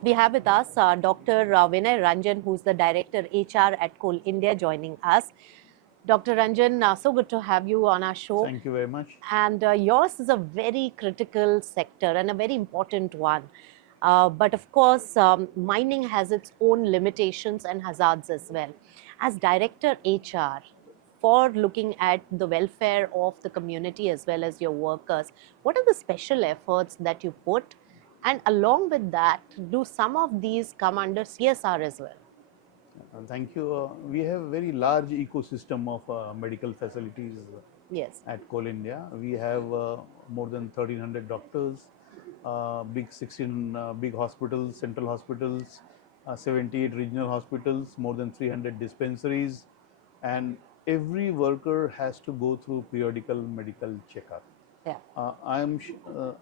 We have with us Dr. Vinay Ranjan, who's the Director HR at Coal India, joining us. Dr. Ranjan, so good to have you on our show. Thank you very much. And yours is a very critical sector and a very important one. But of course, mining has its own limitations and hazards as well. As Director HR, for looking at the welfare of the community as well as your workers, what are the special efforts that you put? And along with that, do some of these come under CSR as well? Thank you. We have a very large ecosystem of medical facilities Yes. at Coal India. We have more than 1,300 doctors, big 16 big hospitals, central hospitals, 78 regional hospitals, more than 300 dispensaries, and every worker has to go through periodical medical checkup. Yeah.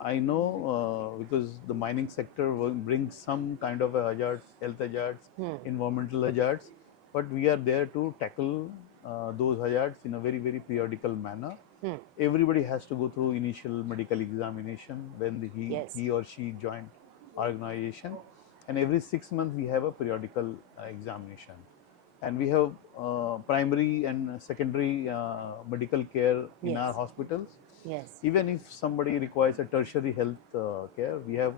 I know because the mining sector brings some kind of hazards, health hazards, environmental hazards, but we are there to tackle those hazards in a very, very periodical manner. Everybody has to go through initial medical examination when Yes. he or she joined organization, and every 6 months we have a periodical examination. And we have primary and secondary medical care in our Yes. hospitals. Yes. Even if somebody requires a tertiary health care, we have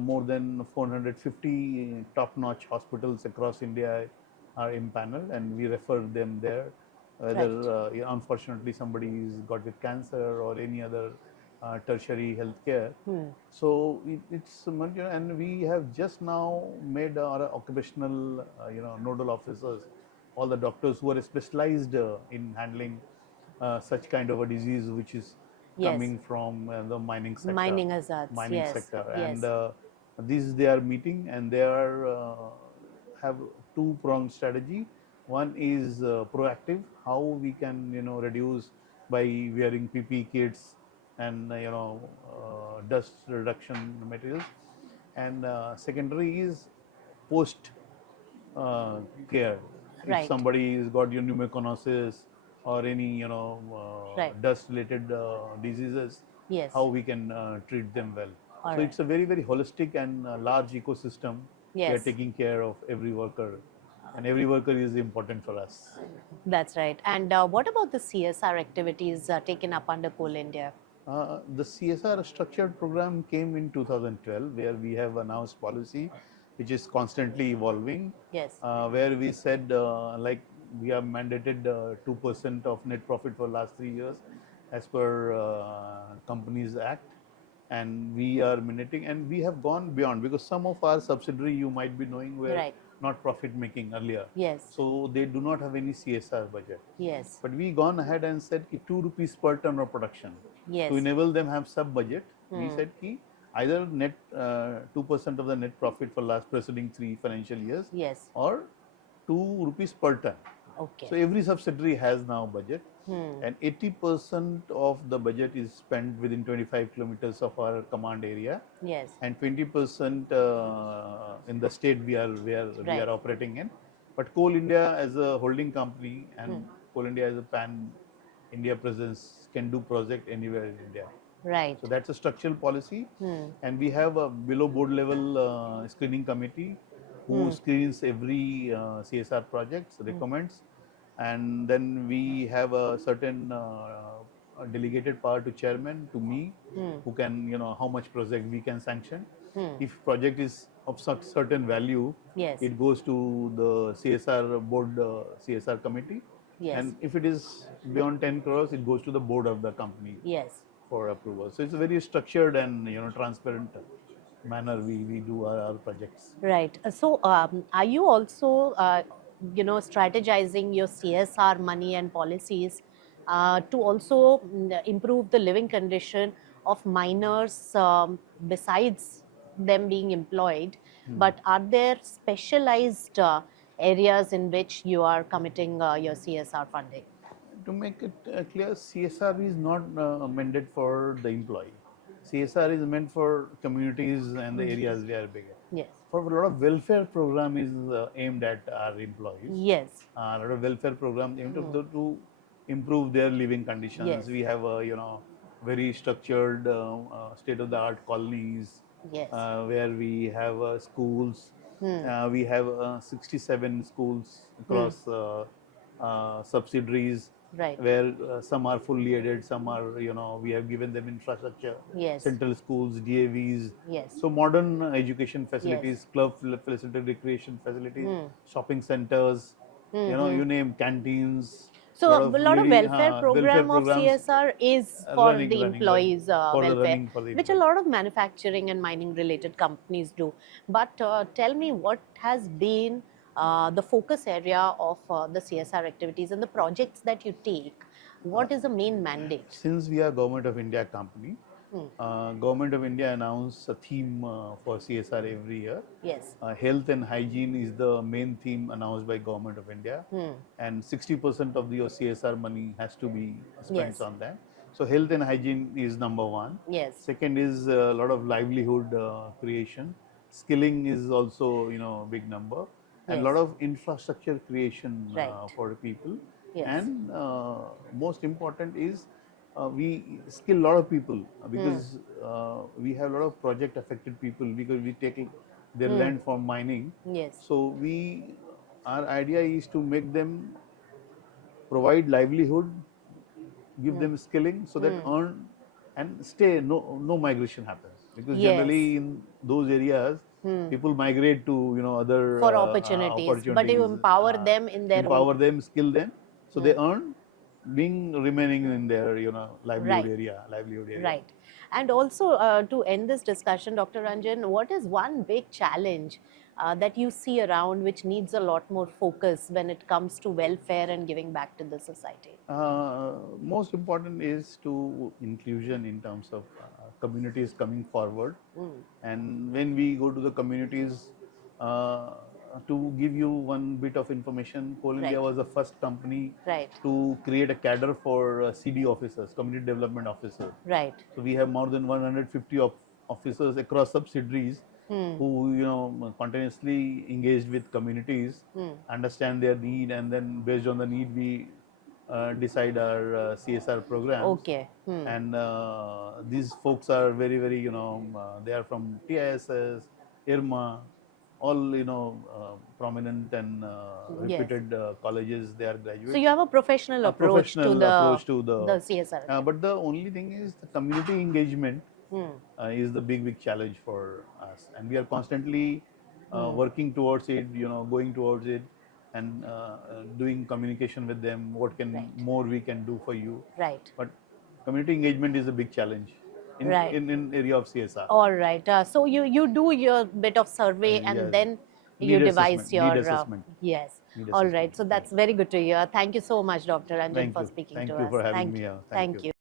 more than 450 top-notch hospitals across India are impaneled, and we refer them there. Whether unfortunately somebody is got with cancer or any other tertiary health care. So it's and we have just now made our occupational nodal officers, all the doctors who are specialized in handling such kind of a disease which is Yes. coming from the mining sector. Mining hazards. Mining Yes. sector. Yes. And these they are meeting, and they are have two-pronged strategy. One is proactive, how we can reduce by wearing PPE kits and dust reduction materials, and secondary is post care. If Right. somebody has got pneumoconiosis or any Right. dust related diseases, Yes. how we can treat them well. All So right. it's a very, very holistic and large ecosystem. We are Yes. taking care of every worker, and every worker is important for us. That's right. And what about the CSR activities taken up under Coal India? The CSR structured program came in 2012, where we have announced policy, which is constantly evolving. Yes. Where we said like we have mandated 2% of net profit for last 3 years, as per Companies Act, and we are mandating, and we have gone beyond, because some of our subsidiary, you might be knowing, were Right. not profit making earlier. Yes. So they do not have any CSR budget. Yes. But we gone ahead and said ki 2 rupees per ton of production. Yes. To enable them have sub budget, we said ki either net 2% of the net profit for last preceding 3 financial years, Yes. or 2 rupees per ton. Okay. So every subsidiary has now budget, and 80% of the budget is spent within 25 kilometers of our command area, Yes. and 20% in the state we Right. are operating in. But Coal India as a holding company, and Coal India as a pan India presence, can do project anywhere in India. Right. So that's a structural policy, and we have a below board level screening committee who screens every CSR projects, recommends, and then we have a certain a delegated power to chairman, to me, who can how much project we can sanction. If project is of such certain value, Yes. it goes to the CSR board, CSR committee, Yes. and if it is beyond 10 crores, it goes to the board of the company Yes. for approval. So it's a very structured and transparent manner we do our projects. Right. So, are you also, strategizing your CSR money and policies to also improve the living condition of miners besides them being employed? But are there specialized areas in which you are committing your CSR funding? To make it clear, CSR is not meant for the employee. CSR is meant for communities and the areas we are bigger. Yes. For a lot of welfare program is aimed at our employees. Yes. A lot of welfare programs aimed to improve their living conditions. Yes. We have very structured state-of-the-art colonies Yes. where we have schools. Hmm. We have 67 schools across subsidiaries, Right. where some are fully aided, some are, we have given them infrastructure, Yes. central schools, DAVs. Yes. So modern education Yes. facilities, club facility, recreation facilities, Hmm. shopping centers, Hmm. Hmm. you name canteens, So lot a of lot of leading welfare welfare program of programs CSR is for the running employees' for the welfare, running for the which a employees. lot of manufacturing and mining related companies do. But tell me, what has been the focus area of the CSR activities and the projects that you take? Uh, What is the main mandate? since we are Government of India company, Hmm. Government of India announce a theme for CSR every year. Yes. Health and hygiene is the main theme announced by Government of India, Hmm. and 60% of your CSR money has to be spent Yes. on that. So health and hygiene is number one. Yes. Second is a lot of livelihood creation. Skilling is also, big number, and a Yes. lot of infrastructure creation Right. for people. Yes. And most important is we skill a lot of people, Hmm. because we have a lot of project affected people, because we take their Hmm. land for mining. Yes. So our idea is to make them provide livelihood, give Hmm. them skilling, so that Hmm. earn and stay. No migration happens, because Yes. generally in those areas Hmm. people migrate to other For opportunities, but you opportunities. empower them in their own. Empower them, skill them, so they Hmm. earn, being remaining in their Right. livelihood area. Right. And also, to end this discussion, Dr. Ranjan, what is one big challenge that you see around which needs a lot more focus when it comes to welfare and giving back to the society? Most important is to inclusion in terms of communities coming forward. Mm. And when we go to the communities, uh, to give you one bit of information, Coal India Right. was the first company Right. to create a cadre for CD officers, community development officers. Right. So we have more than 150 officers across subsidiaries Hmm. who continuously engaged with communities, Hmm. understand their need, and then based on the need we decide our CSR programs. Okay. Hmm. And these folks are very, very, they are from TISS, IRMA, all prominent and Yes. reputed colleges. They are So graduates. you have a professional A approach to professional approach to the CSR. but the only thing is the community engagement Hmm. is the big challenge for us, and we are constantly Hmm. working towards it, going towards it, and doing communication with them, what can Right. more we can do for you. Right. But community engagement is a big challenge Right. in area of CSR. All right. So you do your bit of survey and Yes. then you devise your Need assessment. yes. Need All assessment. right. So that's very good to hear. Thank you so much, Dr. Ranjan, for speaking Thank to you us. for having Thank me you. here. Thank you.